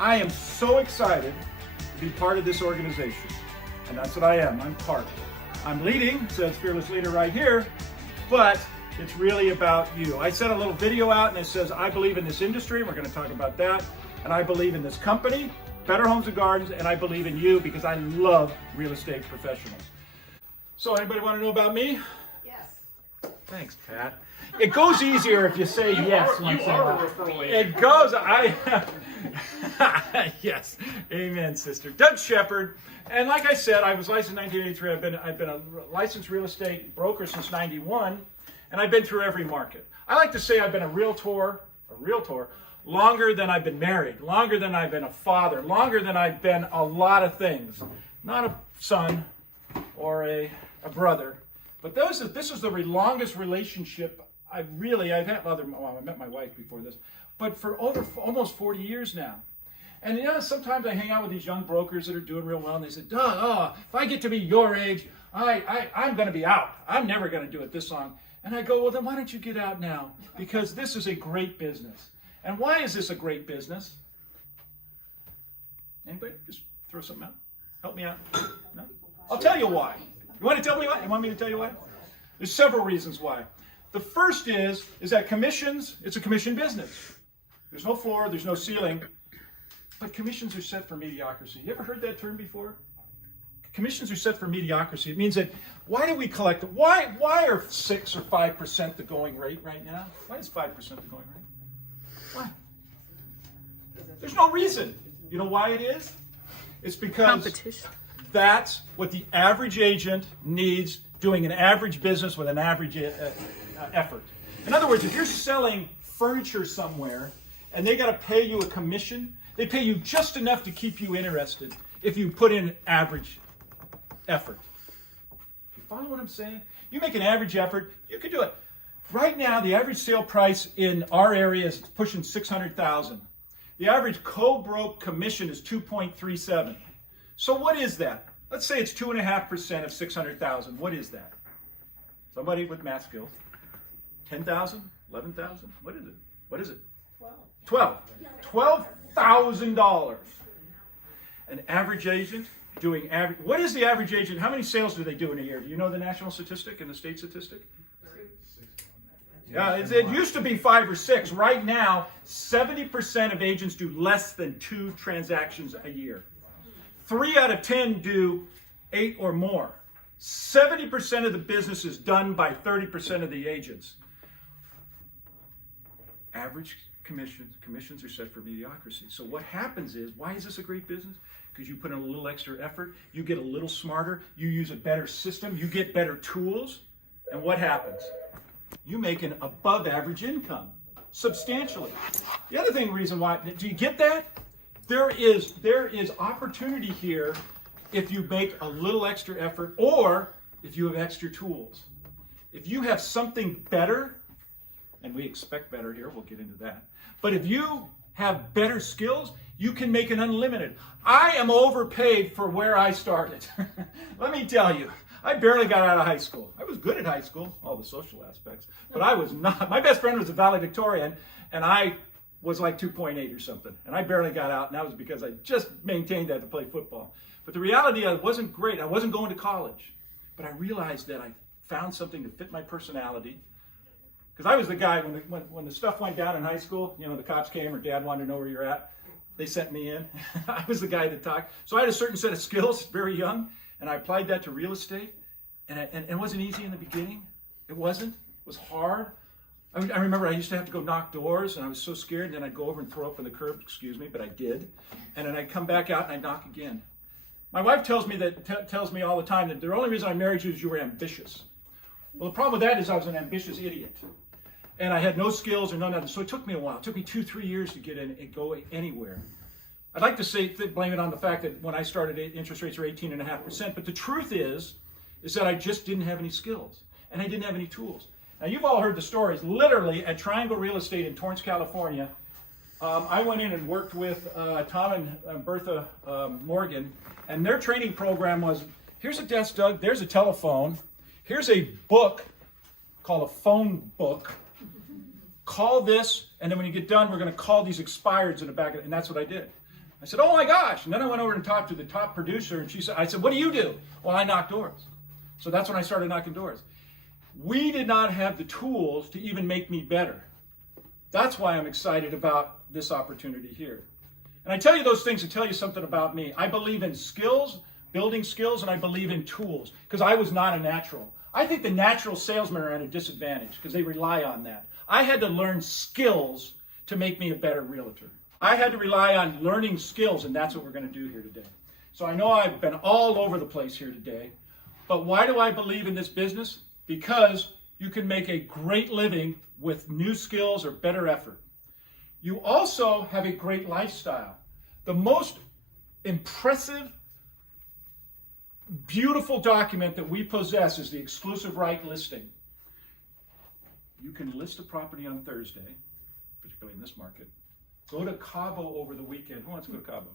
I am so excited to be part of this organization. And that's what I am. I'm part. I'm leading, it says Fearless Leader right here, but it's really about you. I sent a little video out and it says, I believe in this industry. We're going to talk about that. And I believe in this company, Better Homes and Gardens, and I believe in you because I love real estate professionals. So anybody want to know about me? Yes. Thanks, Pat. It goes easier if you say yes. You are a referral agent. It goes, yes. Amen, sister. Doug Shepard. And like I said, I was licensed in 1983. I've been a licensed real estate broker since 91, and I've been through every market. I like to say I've been a realtor, longer than I've been married, longer than I've been a father, longer than I've been a lot of things. Not a son or a brother, but this is the longest relationship I've had I met my wife before this, but for almost 40 years now. And you know, sometimes I hang out with these young brokers that are doing real well, and they say, Doug, if I get to be your age, I'm going to be out. I'm never going to do it this long. And I go, well, then why don't you get out now? Because this is a great business. And why is this a great business? Anybody? Just throw something out. Help me out. No? I'll tell you why. You want to tell me why? You want me to tell you why? There's several reasons why. The first is that commissions, it's a commission business. There's no floor, there's no ceiling, but commissions are set for mediocrity. You ever heard that term before? Commissions are set for mediocrity. It means that, why do we collect it? Why are 6 or 5% the going rate right now? Why is 5% the going rate? Why? There's no reason. You know why it is? It's because that's what the average agent needs doing an average business with an average effort. In other words, if you're selling furniture somewhere and they got to pay you a commission, they pay you just enough to keep you interested if you put in average effort. You follow what I'm saying? You make an average effort, you can do it. Right now, the average sale price in our area is pushing $600,000. The average co-broke commission is 2.37. So what is that? Let's say it's 2.5% of 600,000. What is that? Somebody with math skills. 10,000? 11,000? What is it? What is it? 12. $12,000. An average agent doing average. What is the average agent? How many sales do they do in a year? Do you know the national statistic and the state statistic? Yeah, it used to be 5 or 6. Right now, 70% of agents do less than 2 transactions a year. 3 out of 10 do 8 or more. 70% of the business is done by 30% of the agents. Average commissions are set for mediocrity. So what happens is, why is this a great business? Because you put in a little extra effort, you get a little smarter, you use a better system, you get better tools, and what happens? You make an above average income, substantially. The other reason why, do you get that? There is opportunity here if you make a little extra effort or if you have extra tools. If you have something better, and we expect better here, we'll get into that. But if you have better skills, you can make an unlimited. I am overpaid for where I started. Let me tell you, I barely got out of high school. I was good at high school, all the social aspects, but I was not. My best friend was a valedictorian, and I was like 2.8 or something, and I barely got out, and that was because I just maintained that to play football. But the reality, I wasn't great. I wasn't going to college, but I realized that I found something to fit my personality. Because I was the guy, when the stuff went down in high school, you know, the cops came or dad wanted to know where you're at, they sent me in. I was the guy that talked. So I had a certain set of skills very young, and I applied that to real estate. And it wasn't easy in the beginning. It wasn't. It was hard. I remember I used to have to go knock doors, and I was so scared, and then I'd go over and throw up on the curb, excuse me, but I did. And then I'd come back out and I'd knock again. My wife tells me all the time that the only reason I married you is you were ambitious. Well, the problem with that is I was an ambitious idiot. And I had no skills or none of that. So it took me a while. It took me 2-3 years to get in and go anywhere. I'd like to blame it on the fact that when I started, interest rates were 18.5%. But the truth is that I just didn't have any skills. And I didn't have any tools. Now, you've all heard the stories. Literally, at Triangle Real Estate in Torrance, California, I went in and worked with Tom and Bertha Morgan. And their training program was, here's a desk, Doug. There's a telephone. Here's a book called a phone book. Call this, and then when you get done, we're going to call these expireds in the back, and that's what I did. I said, oh my gosh. And then I went over and talked to the top producer, and I said, what do you do? Well, I knock doors. So that's when I started knocking doors. We did not have the tools to even make me better. That's why I'm excited about this opportunity here. And I tell you those things to tell you something about me. I believe in skills, building skills, and I believe in tools, because I was not a natural. I think the natural salesmen are at a disadvantage because they rely on that. I had to learn skills to make me a better realtor. I had to rely on learning skills, and that's what we're going to do here today. So I know I've been all over the place here today, but why do I believe in this business? Because you can make a great living with new skills or better effort. You also have a great lifestyle. The most impressive, beautiful document that we possess is the exclusive right listing. You can list a property on Thursday, particularly in this market. Go to Cabo over the weekend. Who wants to go to Cabo?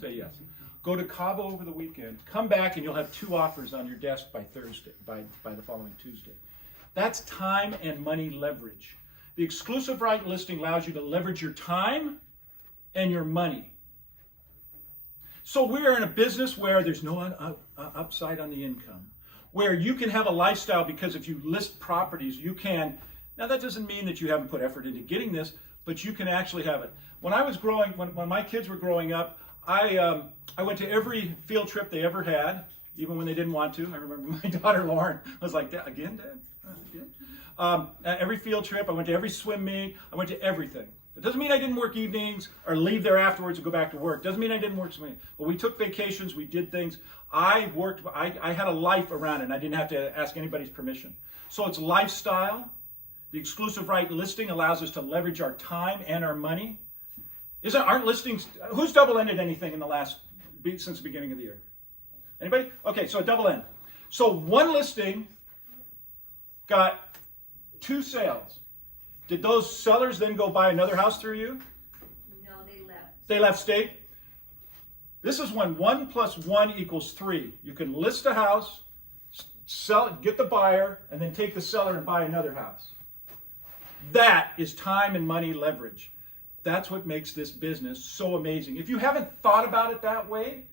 Say yes. Go to Cabo over the weekend. Come back and you'll have 2 offers on your desk by Thursday, by the following Tuesday. That's time and money leverage. The exclusive right listing allows you to leverage your time and your money. So we are in a business where there's no upside on the income, where you can have a lifestyle because if you list properties, you can. Now that doesn't mean that you haven't put effort into getting this, but you can actually have it. When I was growing, when my kids were growing up, I went to every field trip they ever had, even when they didn't want to. I remember my daughter Lauren was like, "Again, Dad? Again?" Every field trip, I went to every swim meet, I went to everything. It doesn't mean I didn't work evenings or leave there afterwards and go back to work. Doesn't mean I didn't work swimming. But we took vacations, we did things. I had a life around it, and I didn't have to ask anybody's permission. So it's lifestyle. The exclusive right listing allows us to leverage our time and our money. Aren't listings, who's double-ended anything since the beginning of the year? Anybody? Okay, so a double end. So one listing got 2 sales. Did those sellers then go buy another house through you? No, they left. They left state? This is when 1 + 1 = 3. You can list a house, sell it, get the buyer, and then take the seller and buy another house. That is time and money leverage. That's what makes this business so amazing. If you haven't thought about it that way,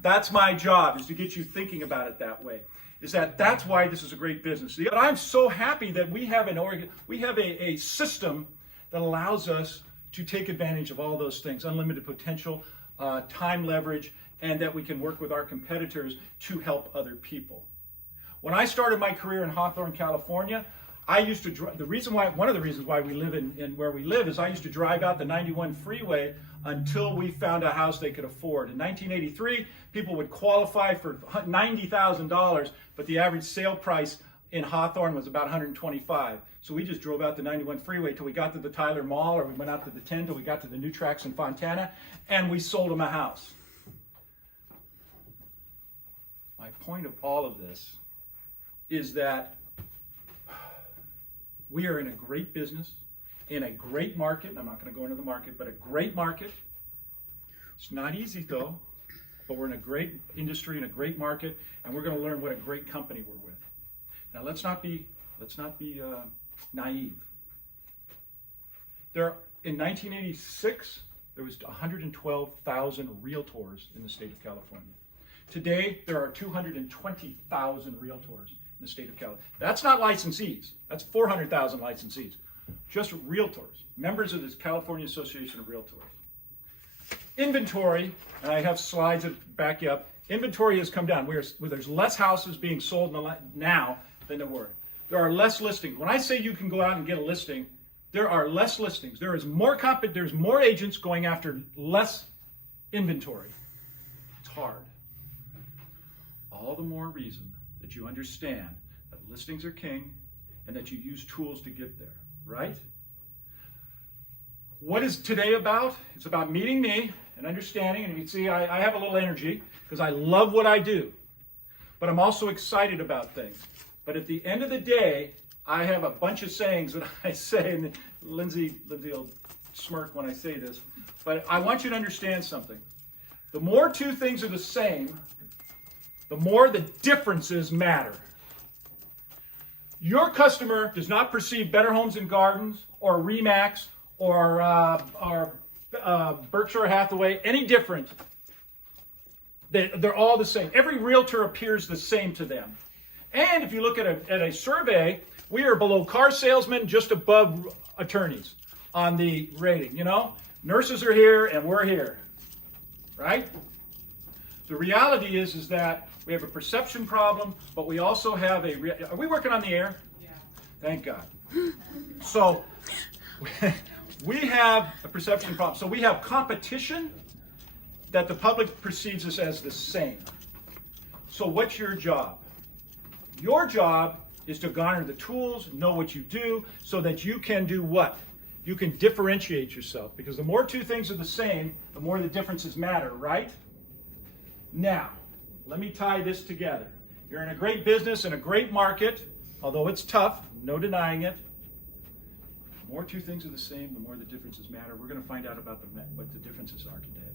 that's my job, is to get you thinking about it that way. That's why this is a great business. But I'm so happy that we have a system that allows us to take advantage of all those things, unlimited potential, time leverage, and that we can work with our competitors to help other people. When I started my career in Hawthorne, California, I used to one of the reasons why we live in where we live is I used to drive out the 91 freeway until we found a house they could afford. In 1983, people would qualify for $90,000, but the average sale price in Hawthorne was about $125,000. So we just drove out the 91 freeway till we got to the Tyler Mall, or we went out to the 10 till we got to the new tracks in Fontana, and we sold them a house. My point of all of this is that we are in a great business, in a great market. I'm not going to go into the market, but a great market. It's not easy though, but we're in a great industry, in a great market, and we're going to learn what a great company we're with. Now let's not be naive. In 1986, there was 112,000 realtors in the state of California. Today, there are 220,000 realtors in the state of California. That's not licensees. That's 400,000 licensees. Just realtors, members of the California Association of Realtors. Inventory, and I have slides that back you up. Inventory has come down. There's less houses being sold now than there were. There are less listings. When I say you can go out and get a listing, there are less listings. There's more agents going after less inventory. It's hard. All the more reason that you understand that listings are king and that you use tools to get there, right? What is today about? It's about meeting me and understanding, and you can see I have a little energy because I love what I do, but I'm also excited about things. But at the end of the day, I have a bunch of sayings that I say, and Lindsay will smirk when I say this, but I want you to understand something. The more 2 things are the same, the more the differences matter. Your customer does not perceive Better Homes and Gardens or RE/MAX or Berkshire Hathaway, any different. They're all the same. Every realtor appears the same to them. And if you look at a survey, we are below car salesmen, just above attorneys on the rating. You know, nurses are here and we're here, right? The reality is that we have a perception problem, but we also have are we working on the air? Yeah. Thank God. So we have a perception problem. So we have competition that the public perceives us as the same. So what's your job? Your job is to garner the tools, know what you do, so that you can do what? You can differentiate yourself. Because the more two things are the same, the more the differences matter, right? Now, let me tie this together. You're in a great business and a great market, although it's tough, no denying it. The more two things are the same, the more the differences matter. We're going to find out about what the differences are today.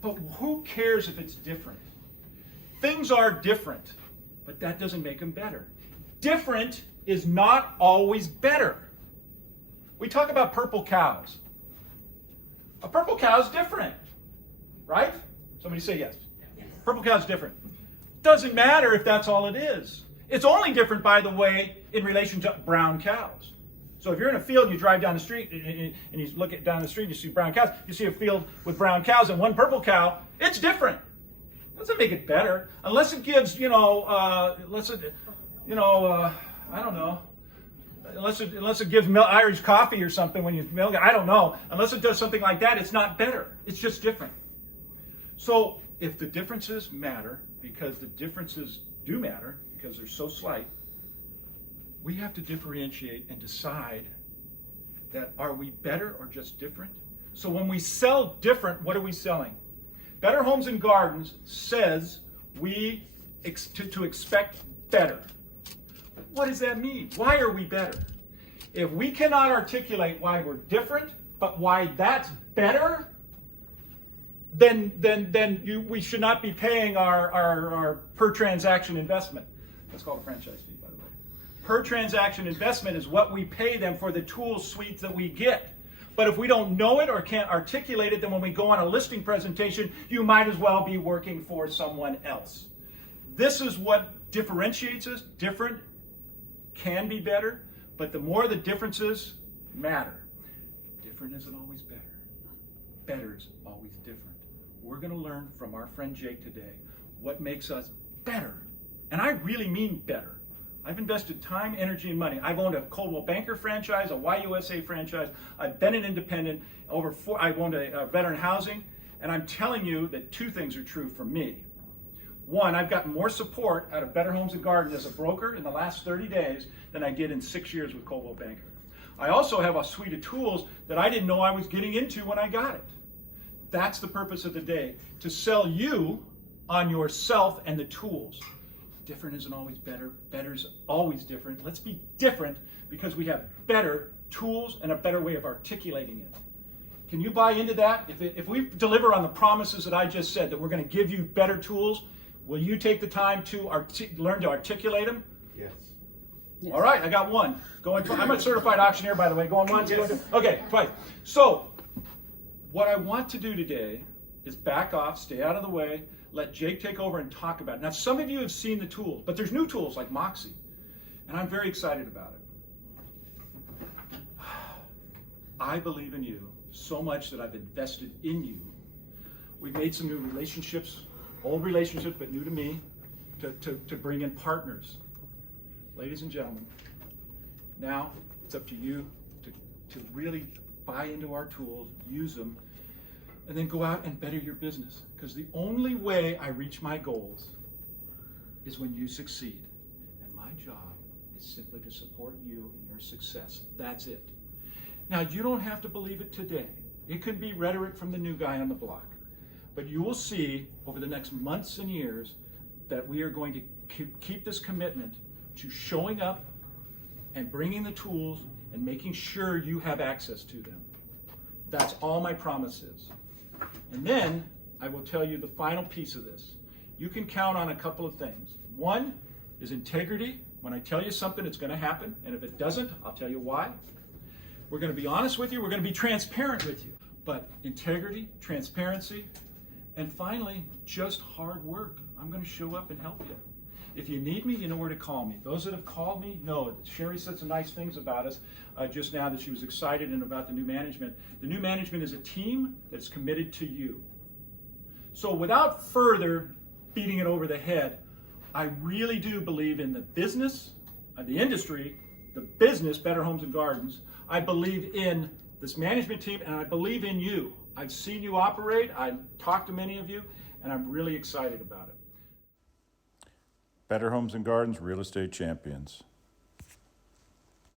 But who cares if it's different? Things are different, but that doesn't make them better. Different is not always better. We talk about purple cows. A purple cow is different, right? Somebody say yes. Purple cow is different. Doesn't matter if that's all it is. It's only different, by the way, in relation to brown cows. So if you're in a field and you drive down the street and you look down the street and you see brown cows, you see a field with brown cows and one purple cow, it's different. Doesn't make it better unless it gives, I don't know. Unless it gives Irish coffee or something when you milk it, I don't know. Unless it does something like that, it's not better. It's just different. So if the differences matter, because the differences do matter, because they're so slight, we have to differentiate and decide that are we better or just different? So when we sell different, what are we selling? Better Homes and Gardens says to expect better. What does that mean? Why are we better? If we cannot articulate why we're different, but why that's better, then we should not be paying our per transaction investment. That's called a franchise fee, by the way. Per transaction investment is what we pay them for the tool suites that we get. But if we don't know it or can't articulate it, then when we go on a listing presentation, you might as well be working for someone else. This is what differentiates us. Different can be better, but the more the differences matter. Different isn't always better. Better is always different. We're going to learn from our friend Jake today what makes us better. And I really mean better. I've invested time, energy, and money. I've owned a Coldwell Banker franchise, a YUSA franchise. I've been an independent. I've owned a veteran housing. And I'm telling you that two things are true for me. One, I've gotten more support out of Better Homes and Gardens as a broker in the last 30 days than I did in 6 years with Coldwell Banker. I also have a suite of tools that I didn't know I was getting into when I got it. That's the purpose of the day, to sell you on yourself and the tools. Different isn't always better. Better is always different. Let's be different because we have better tools and a better way of articulating it. Can you buy into that? If we deliver on the promises that I just said, that we're going to give you better tools, will you take the time to learn to articulate them? Yes. All right, I got one. I'm a certified auctioneer, by the way. Going once. Yes. Okay, twice. So, what I want to do today is back off, stay out of the way, let Jake take over and talk about it. Now, some of you have seen the tools, but there's new tools like Moxie, and I'm very excited about it. I believe in you so much that I've invested in you. We've made some new relationships, old relationships, but new to me, to bring in partners. Ladies and gentlemen, now it's up to you to really buy into our tools, use them, and then go out and better your business. Because the only way I reach my goals is when you succeed. And my job is simply to support you in your success. That's it. Now, you don't have to believe it today. It could be rhetoric from the new guy on the block. But you will see over the next months and years that we are going to keep this commitment to showing up and bringing the tools and making sure you have access to them. That's all my promise is. And then I will tell you the final piece of this. You can count on a couple of things. One is integrity. When I tell you something, it's going to happen. And if it doesn't, I'll tell you why. We're going to be honest with you. We're going to be transparent with you. but integrity, transparency, and finally, just hard work. I'm going to show up and help you. If you need me, you know where to call me. Those that have called me know it. Sherry said some nice things about us just now, that she was excited and about the new management. The new management is a team that's committed to you. So without further beating it over the head, I really do believe in the business, the industry, the business, Better Homes and Gardens. I believe in this management team, and I believe in you. I've seen you operate. I've talked to many of you, and I'm really excited about it. Better Homes and Gardens, real estate champions.